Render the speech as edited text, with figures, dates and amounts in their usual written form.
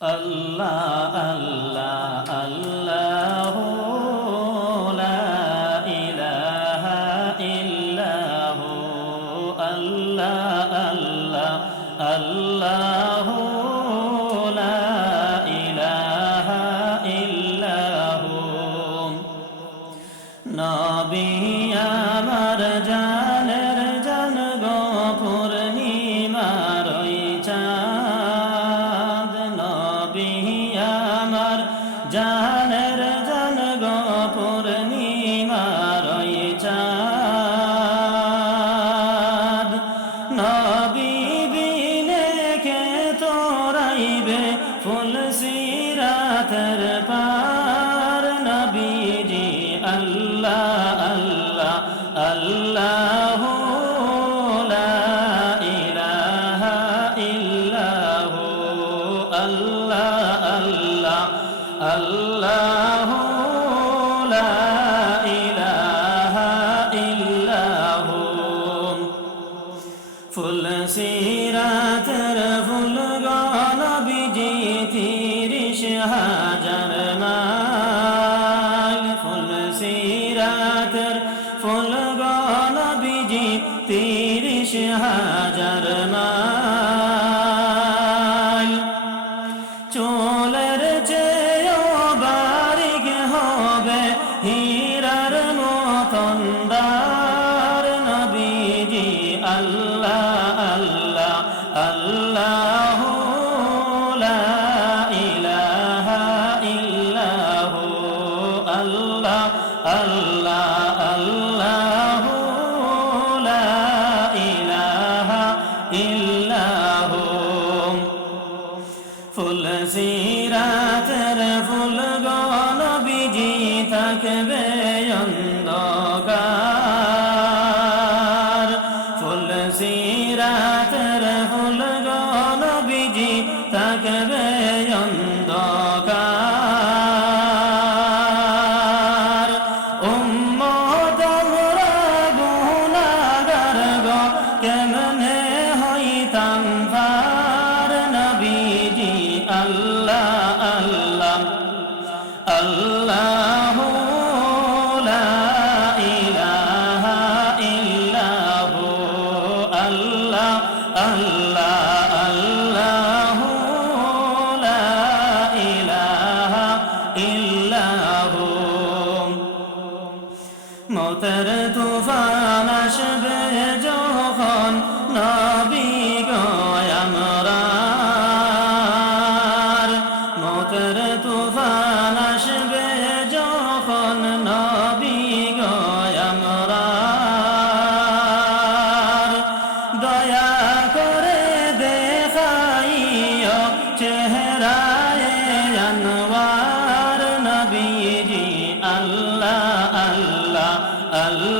আল্লাহ আল্লাহ আল্লাহ লা ইলাহা ইল্লাহু আল্লাহ আল্লাহ আল্লাহ লা ইলাহা ইল্লাহু নবী আমার জানের জান গো পূর্ণিমার ওই চাঁদ নবী আমার জানের জান গো পূর্ণিমার ওই চাঁদ নবী বিনে কে তোরাইবে ফুল সিরাতের পার নবীজি আল্লাহ আল্লাহ আল্লাহ লা ইলাহা ইল্লাহু আল্লাহ আল্লাহ আল্লাহ লা ইলাহা ইল্লাহু ফুল সিরাতের ফুল গো নবীজি ৩০,০০০ মাইল ফুল সিরাতের ফুল গো নবীজি ৩০,০০০ মাইল চুলের চেয়েও বারিক হবে হীরার মতন দার নবীজি আল্লাহ আল্লাহ আল্লাহ লা ইলাহা ইল্লাহু আল্লাহ আল্লাহ আল্লাহ লা ইলাহা ইল্লাহু ফুল সিরাতের ফুল গো নবীজি থাকবে অন্ধকার ফুল সিরাতের ফুল গো নবীজি থাকবে অন্ধকার উম্মত আমরা গুনাহগার গো কেমনে হইতাম পার নবীজি আল্লাহ আল্লাহ আল্লাহ লা ইলাহা ইল্লাহু আল্লাহ আল্লাহ আল্লাহ লা ইলাহা ইল্লাহু মৌতের তুফান আসবে যখন নবী গো আমরার মৌতের তুফান আসবে যখন নবী গো আমরার দয়া করে দেখাইও চেহারায় আনওয়ার নবীজি আল্লাহ আল্লাহ আল্লাহ